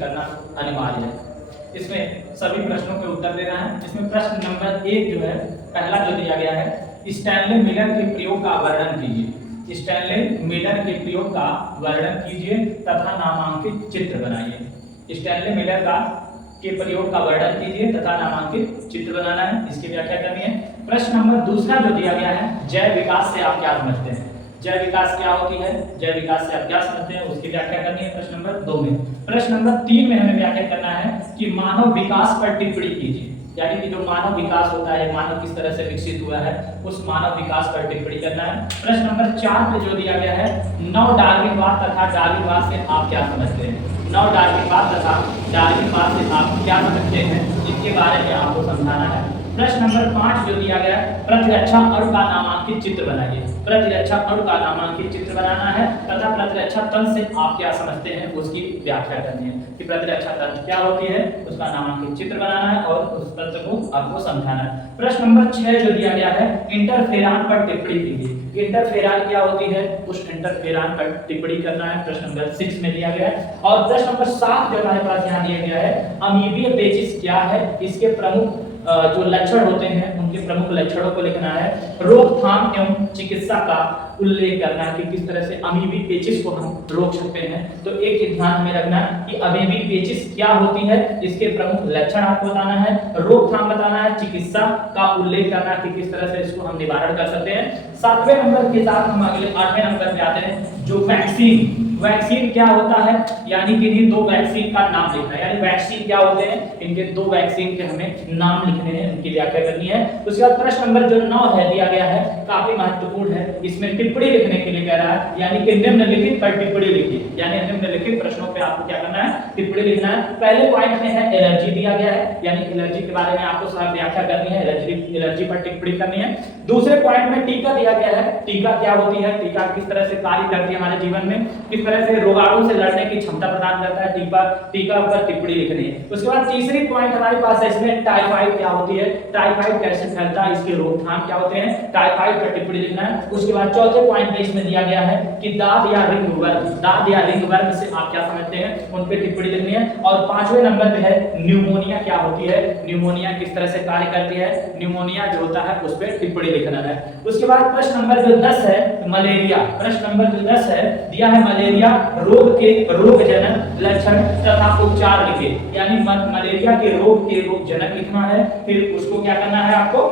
करना अनिवार्य है। इसमें सभी प्रश्नों के उत्तर देना है। इसमें प्रश्न नंबर 1 जो है, पहला जो दिया गया है, स्टैनले मिलर के प्रयोग का वर्णन कीजिए। स्टैनले मिलर के प्रयोग का वर्णन कीजिए तथा नामांकित चित्र बनाइए। स्टैनले मिलर का के प्रयोग का वर्णन कीजिए तथा नामांकित चित्र बनाना है, इसकी व्याख्या करनी है। प्रश्न नंबर दूसरा जो दिया गया है, जैव विकास से आप क्या समझते हैं? जैव विकास क्या होती है, जैव विकास से आप क्या समझते हैं, उसकी व्याख्या करनी है प्रश्न नंबर 2 में। प्रश्न नंबर 3 में हमें व्याख्या करना है कि मानव विकास पर टिप्पणी कीजिए, यानी कि जो मानव विकास होता है, मानव किस तरह से विकसित हुआ है, उस मानव विकास पर टिप्पणी करना है। प्रश्न नंबर 4 पे जो दिया गया है, नव डार्विनवाद तथा डार्विनवाद से आप क्या समझते हैं? नव डार्विनवाद तथा डार्विनवाद से आप क्या समझते हैं, इसके बारे में आपको समझाना है। प्रश्न नंबर 5 जो दिया गया है, प्रतिरक्षा अणु का नामांकित चित्र बनाइए। प्रतिरक्षा अणु का नामांकित चित्र बनाना है तथा प्रतिरक्षा तंत्र से आप क्या समझते हैं, उसकी व्याख्या करनी है कि प्रतिरक्षा तंत्र क्या होती है, उसका नामांकित चित्र बनाना है और उस तंत्र को आपको समझाना है। प्रश्न नंबर 6 जो दिया गया है, इंटरफेरॉन पर टिप्पणी कीजिए। इंटरफेरॉन क्या होती है, उस इंटरफेरॉन पर टिप्पणी करना है, प्रश्न नंबर 6 में दिया गया है। और प्रश्न नंबर 7 जो हमारे पास यहाँ दिया गया है, अमीबीय पेचिश क्या है, इसके प्रमुख जो लक्षण होते हैं, उनके प्रमुख लक्षणों को लिखना है। रोकथाम एवं चिकित्सा का उल्लेख करना है कि किस तरह से अमीबी पेचिश को हम रोक सकते हैं। तो एक चीज ध्यान में रखना कि अमीबी पेचिश क्या होती है, इसके प्रमुख लक्षण आपको बताना है, रोकथाम बताना है, चिकित्सा का उल्लेख करना है कि किस तरह से इसको हम निवारण कर सकते हैं। 7वें नंबर के साथ हम अगले 8वें नंबर पे आते हैं, जो वैक्सीन। वैक्सीन क्या होता है, यानी कि इन्हीं 2 वैक्सीन का नाम लिखना है। यानी वैक्सीन क्या होते हैं, इनके 2 वैक्सीन के हमें नाम लिखने हैं, उनकी व्याख्या करनी है। उसके बाद प्रश्न नंबर जो 9 है दिया गया है, काफी महत्वपूर्ण है, इसमें टिप्पणी लिखने के लिए कह रहा है, यानी कि निम्नलिखित पर टिप्पणी लिखिए। यानी निम्नलिखित प्रश्नों पे आपको क्या करना है, टिप्पणी लिखना है। पहले पॉइंट में है एलर्जी दिया गया है, यानी एलर्जी के बारे में आपको सारी व्याख्या करनी है, एलर्जी पर टिप्पणी करनी है। दूसरे पॉइंट में टीका दिया गया है, टीका क्या होती है, टीका किस तरह से कार्य करती है हमारे जीवन में, किस तरह से रोगाणु से लड़ने की क्षमता प्रदान करता है, टीका पर टिप्पणी लिखनी है। उसके बाद तीसरी पॉइंट हमारे पास है, इसमें टाइफाइड क्या होती है, टाइफाइड कैसे फैलता है, इसके रोकथाम क्या होते हैं, टाइफाइड पर टिप्पणी लिखना है। उसके बाद चौथे पॉइंट में इसमें दिया गया है कि दांत या रिंग वर्म से आप क्या समझते हैं, उन पे टिप्पणी लिखनी है। और 5वें नंबर पे है न्यूमोनिया क्या होती है, न्यूमोनिया किस तरह से कार्य करती है, न्यूमोनिया जो होता है उस पे टिप्पणी लिखना है। उसके बाद प्रश्न नंबर जो 10 है, मलेरिया। प्रश्न नंबर जो 10 है दिया है, मलेरिया रोग के रोगजनक लक्षण तथा उपचार लिखे। यानी मलेरिया के रोगजनक लिखना है, फिर उसको क्या करना है आपको,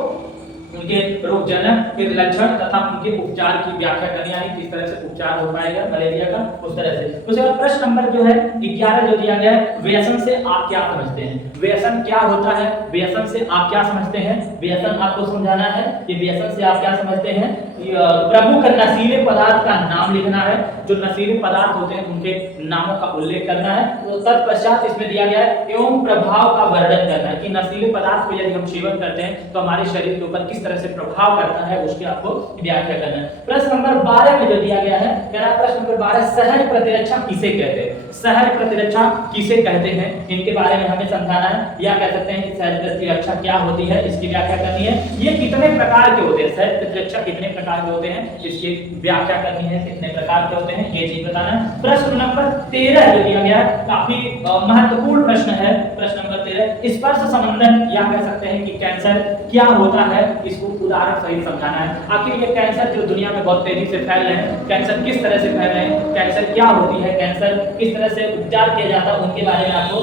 उनके रोगजनक, फिर लक्षण तथा उनके उपचार की व्याख्या करनी है, किस तरह से उपचार हो पाएगा मलेरिया का, उस तरह से। उसके बाद प्रश्न नंबर जो है 11 जो दिया गया है, व्यसन से आप क्या समझते हैं, व्यसन क्या होता है, व्यसन से आप क्या समझते हैं, व्यसन आपको समझाना है कि व्यसन से आप क्या समझते हैं। प्रमुख नशीले पदार्थ का नाम लिखना है, जो नशीले पदार्थ होते हैं उनके नामों का उल्लेख करना है। तो तत्पश्चात इसमें दिया गया है एवं प्रभाव का वर्णन करना है कि नशीले पदार्थ को यदि हम सेवन करते हैं तो हमारे शरीर के ऊपर किस तरह से प्रभाव करता है, उसकी आपको व्याख्या करना है। प्रश्न नंबर 12 में जो दिया गया है, कह रहा है प्रश्न नंबर 12, सहज प्रतिरक्षा किसे कहते हैं, सहज प्रतिरक्षा किसे कहते हैं, इनके बारे में हमें समझाना है। या कह सकते हैं कि सहज प्रतिरक्षा क्या होती है, इसकी व्याख्या करनी है। ये कितने प्रकार के होते हैं, सहज प्रतिरक्षा कितने प्रकार के होते हैं, इसकी व्याख्या करनी है, कितने प्रकार के होते हैं ये चीज बताना है। प्रश्न नंबर 13 जो दिया गया है, काफी महत्वपूर्ण प्रश्न है। प्रश्न नंबर 13, स्पर्श संबंधन या कह सकते हैं कि कैंसर क्या होता है, इसको उदाहरण सहित समझाना है। आखिर ये कैंसर जो दुनिया में बहुत तेजी से फैल रहे हैं, कैंसर किस तरह से फैल रहे हैं, कैंसर क्या होती है, कैंसर किस तरह से उपचार किया जाता है, उनके बारे में आपको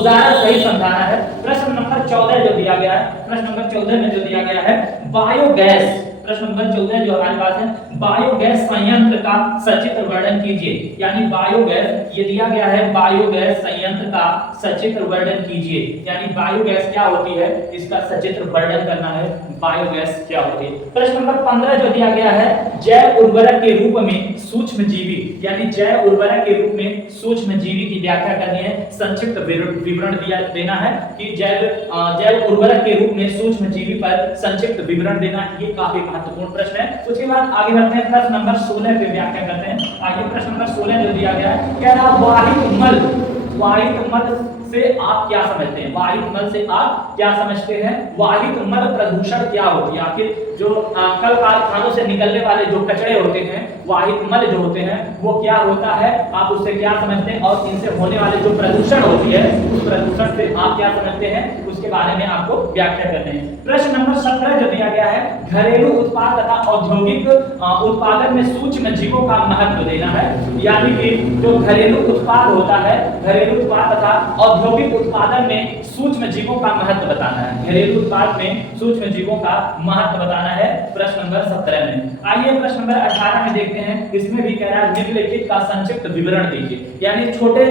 उदाहरण सहित समझाना है। प्रश्न नंबर 14 जो दिया गया है, प्रश्न नंबर 14 में जो दिया गया है, बायोगैस। प्रश्न नंबर 14 जो हमारे पास है, बायोगैस संयंत्र का सचित्र वर्णन कीजिए। यानी बायोगैस ये दिया गया है, बायोगैस संयंत्र का सचित्र वर्णन कीजिए। यानी बायोगैस क्या होती है, इसका सचित्र वर्णन करना है, बायोगैस क्या होती है। प्रश्न नंबर 15 जो दिया गया है, जैव उर्वरक के रूप में सूक्ष्म जीवी, यानी जैव उर्वरक के रूप में सूक्ष्म जीवी की व्याख्या करनी है, संक्षिप्त विवरण देना है कि जैव उर्वरक के रूप में सूक्ष्म जीवी पर संक्षिप्त विवरण देना है। ये काफी महत्वपूर्ण प्रश्न है। उसके बाद आगे बढ़ते हैं, प्रश्न नंबर 16 पे व्याख्या करते हैं। आगे प्रश्न नंबर 16 जो दिया गया है, कह रहा वाहिक मल वाहित मल से आप क्या समझते हैं? वाहित मल से आप क्या समझते हैं? वाहित मल प्रदूषण क्या होती है? आखिर जो कल कारखानों से निकलने वाले जो कचरे होते हैं, वाहित मल जो होते हैं, वो क्या होता है? आप उससे क्या समझते हैं? और इनसे होने वाले जो प्रदूषण होती है, उस प्रदूषण से आप क्या समझते हैं, उसके बारे में आपको व्याख्या करनी है। प्रश्न नंबर 17 जो दिया गया है, घरेलू उत्पाद तथा औद्योगिक उत्पादन में सूक्ष्म जीवों का महत्व देना है। यानी कि जो घरेलू उत्पाद होता है, घरेलू उत्पाद तथा औद्योगिक उत्पादन में सूक्ष्म जीवों का महत्व बताना है। घरेलू उत्पाद में सूक्ष्म जीवों का महत्व बताना है प्रश्न नंबर 17 में। आइए प्रश्न नंबर 18 में देखते हैं। इसमें भी कह रहा है निम्नलिखित का संक्षिप्त विवरण दीजिए, यानी छोटे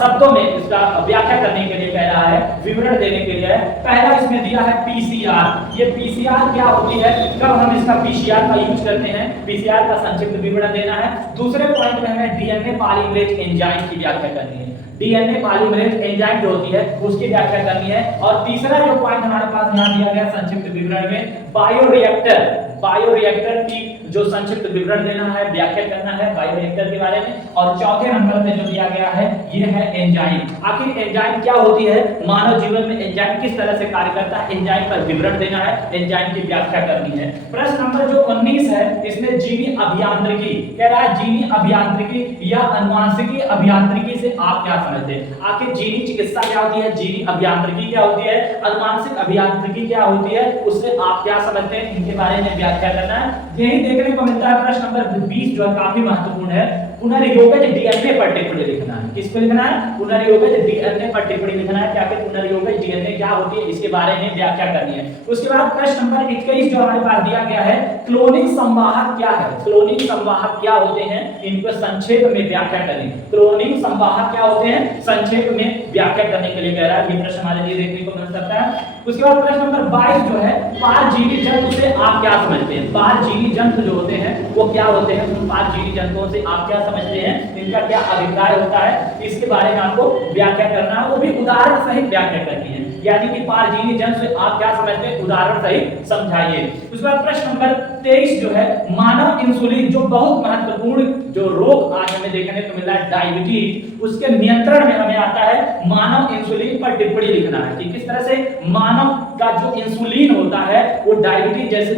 शब्दों में इसका व्याख्या करने के लिए कह रहा है, विवरण देने के लिए। पहला इसमें दिया है पीसीआर। ये पीसीआर क्या होती है, कब हम इसका पीसीआर का यूज करते हैं, पीसीआर का संक्षिप्त विवरण देना है। दूसरे पॉइंट में हमें डीएनए पॉलीमरेज एंजाइम की व्याख्या करनी है। डीएनए पॉलीमरेज एंजाइम जो होती है उसकी व्याख्या करनी है। और तीसरा जो पॉइंट हमारे पास यहां दिया गया संक्षिप्त विवरण में, बायोरिएक्टर, बायोरिएक्टर की जो संक्षिप्त विवरण देना है, व्याख्या करना है बायोरिएक्टर के बारे में। और चौथे नंबर में जो दिया गया है ये है एंजाइम। आखिर एंजाइम क्या होती है, मानव जीवन में एंजाइम किस तरह से कार्य करता है, एंजाइम पर विवरण देना है, एंजाइम की व्याख्या करनी है। प्रश्न नंबर जो 19 है, इसमें जीवी अभियांत्रिकी कह रहा है, जीवी अभियांत्रिकी या अनुवांशिकी अभियांत्रिकी से आप क्या समझते हैं? आखिर जीवी चिकित्सा क्या होती है, जीवी अभियांत्रिकी क्या होती है, अनुवांशिक अभियांत्रिकी क्या होती है, उससे आप क्या समझते हैं, इनके बारे में व्याख्या करना है। यही देखने को मिलता है। प्रश्न नंबर 20 जो है काफी महत्वपूर्ण है, पुनर्योगज डीएनए पर टिप्पणी लिखना है। किस पे लिखना है? पुनर्योगज डीएनए पर टिप्पणी लिखना है। क्या पुनर्योगज डीएनए क्या होती है, इसके बारे में व्याख्या करनी है। उसके बाद प्रश्न नंबर 21 जो हमारे पास दिया गया है, क्लोनिंग संवाहक क्या है, क्लोनिंग संवाहक क्या होते हैं, इनको संक्षेप में व्याख्या करें। क्लोनिंग संवाहक क्या होते हैं, संक्षेप में व्याख्या करने के लिए कह रहा है। ये प्रश्न हमारे लिए देखने को मिल सकता है। उसके बाद प्रश्न नंबर 22 जो है, परजीवी जंतु से आप क्या समझते हैं? परजीवी जंतु जो होते हैं वो क्या होते हैं, उन परजीवी जंतुओं से आप क्या समझते हैं, इनका क्या अभिप्राय होता है, इसके बारे में आपको व्याख्या करना है, वो भी उदाहरण सहित व्याख्या करनी है। यानी कि परजीवी जंतु से आप क्या समझते हैं, उदाहरण सहित समझाइए। उसके बाद प्रश्न नंबर 23 जो है, मानव इंसुलिन, जो बहुत महत्वपूर्ण जो रोग आज हमें देखने को मिल रहा है डायबिटीज, उसके नियंत्रण में हमें आता है मानव इंसुलिन पर टिप्पणी लिखना है कि किस तरह से मानव का जो इंसुलिन होता है वो डायबिटीज जैसे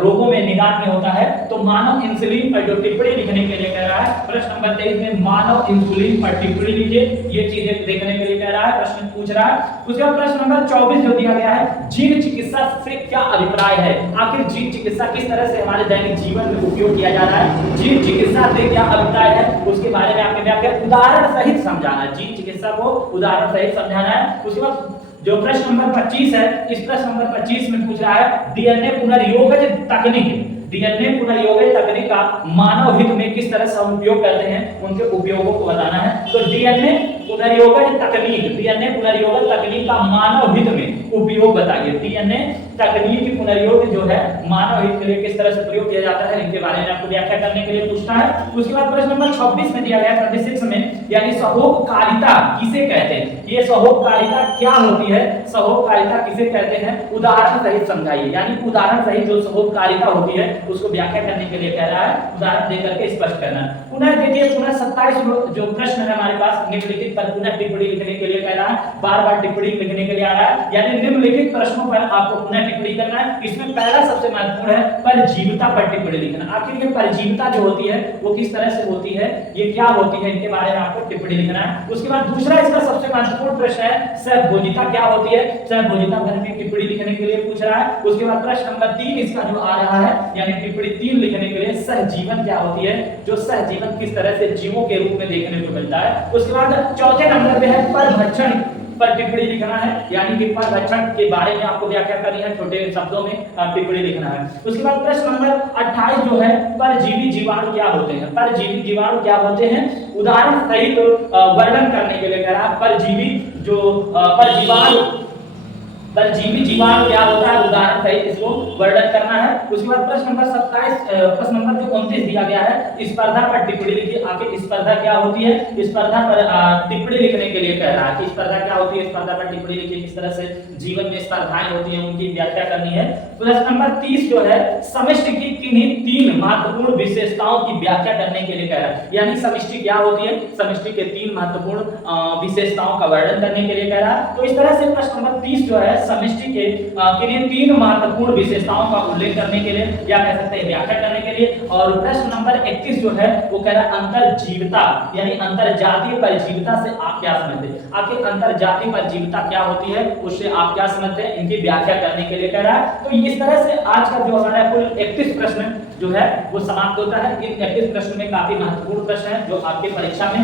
रोगों में निदान में होता है। तो मानव इंसुलिन पर जो टिप्पणी लिखने के लिए कह रहा है, प्रश्न नंबर 23 में मानव इंसुलिन पर टिप्पणी लिखिए, ये चीजें देखने के लिए कह रहा है, प्रश्न पूछ रहा है। उसके बाद प्रश्न नंबर 24 जो दिया गया है, जीन चिकित्सा से क्या अभिप्राय है, आखिर जीन चिकित्सा किस तरह से हमारे दैनिक जीवन में उपयोग किया जा रहा है, जीन चिकित्सा से क्या अभिप्राय है, उसके बारे में आपने व्याख्या उदाहरण सहित समझाना है, जीन चिकित्सा को उदाहरण सहित समझाना है। उसके बाद जो प्रश्न नंबर 25 है, इस प्रश्न नंबर 25 में पूछ रहा है डीएनए पुनर्योगज तकनीक, डीएनए पुनर्योगज तकनीक का मानव हित में किस तरह से हम उपयोग करते हैं, उनके उपयोगों को बताना है। तो डीएनए पुनर्योगज तकनीक, डीएनए पुनर्योगज तकनीक का मानव हित में उपयोग बताइए। डीएनए तकनीक की पुनर्योग जो है मानव हित के लिए किस तरह से प्रयोग किया जाता है, इनके बारे में आपको व्याख्या करने के लिए पूछना है। उसके बाद प्रश्न नंबर 26 में दिया गया है 26 में, यानी सहोपकारिता किसे कहते हैं, ये सहोपकारिता क्या होती है, सहोपकारिता किसे कहते हैं, उदाहरण सहित समझाइए। यानी उदाहरण सहित जो सहोपकारिता होती है उसको व्याख्या करने के लिए कह रहा है, उदाहरण देकर के स्पष्ट करना है। पुनः देखिए, पुनः 27 जो प्रश्न है हमारे पास, निम्नलिखित पर पुनः टिप्पणी लिखने के लिए कह रहा है, बार-बार टिप्पणी लिखने के लिए आ रहा है, यानी निम्नलिखित प्रश्नों पर आपको पुनः टिप्पणी करना है। इसमें पहला सबसे महत्वपूर्ण है परजीविता पर टिप्पणी लिखना। आखिर ये परजीविता जो होती है वो किस तरह से होती है, ये क्या होती है, इनके बारे में आपको टिप्पणी लिखना है। उसके बाद दूसरा इसका सबसे महत्वपूर्ण प्रश्न है सहभोजिता क्या होती है, सहभोजिता पर भी टिप्पणी लिखने के लिए पूछ रहा है। उसके बाद प्रश्न नंबर 3 इसका जो आ रहा है, यानी टिप्पणी 3 लिखने के लिए सहजीवन क्या होती है, जो सहजीवन किस तरह से जीवों के रूप में देखने को मिलता है। उसके बाद चौथे नंबर पे है परभक्षण पर टिप्पणी लिखना है, यानी कि परभक्षण के बारे में आपको व्याख्या करनी है, छोटे शब्दों में टिप्पणी लिखना है। उसके बाद प्रश्न नंबर 28 जो है, परजीवी जीवाणु क्या होते हैं, परजीवी जीवाणु क्या होते हैं, उदाहरण सहित वर्णन करने के लिए कह रहा है। परजीवी जो परजीवाणु परजीवी जीवाणु क्या होता है, उदाहरण सहित इसको वर्णन करना है। उसके बाद प्रश्न नंबर 27, प्रश्न नंबर जो 29 दिया गया है, स्पर्धा पर टिप्पणी लिखिए। आखिर स्पर्धा क्या होती है, स्पर्धा पर टिप्पणी लिखने के लिए कह रहा है कि स्पर्धा क्या होती है, स्पर्धा पर टिप्पणी लिखिए। किस तरह से जीवन में स्पर्धाएं होती हैं उनकी व्याख्या करनी है। प्रश्न नंबर 30 जो है, समष्टि की किन्हीं 3 महत्वपूर्ण विशेषताओं की व्याख्या करने के लिए कह रहा है। यानी समष्टि क्या होती है, समष्टि के 3 महत्वपूर्ण विशेषताओं का वर्णन करने के लिए कह रहा है। तो इस तरह से प्रश्न नंबर 30 जो है समष्टि के किन्हीं 3 महत्वपूर्ण विशेषताओं का उल्लेख करने के लिए, या कह सकते हैं व्याख्या करने के लिए। और प्रश्न नंबर 31 जो है वो कह रहा है अंतरजीवता, यानी अंतरजातीय परजीविता से आप क्या समझते हैं। आखिर अंतरजातीय परजीविता क्या होती है, उससे आप क्या समझते हैं, इनकी व्याख्या करने के लिए कह रहा है। तो इस तरह से आज का जो हमारा कुल 31 प्रश्न जो है वो समाप्त होता है। इन 31 प्रश्न में काफी महत्वपूर्ण प्रश्न है जो आपके परीक्षा में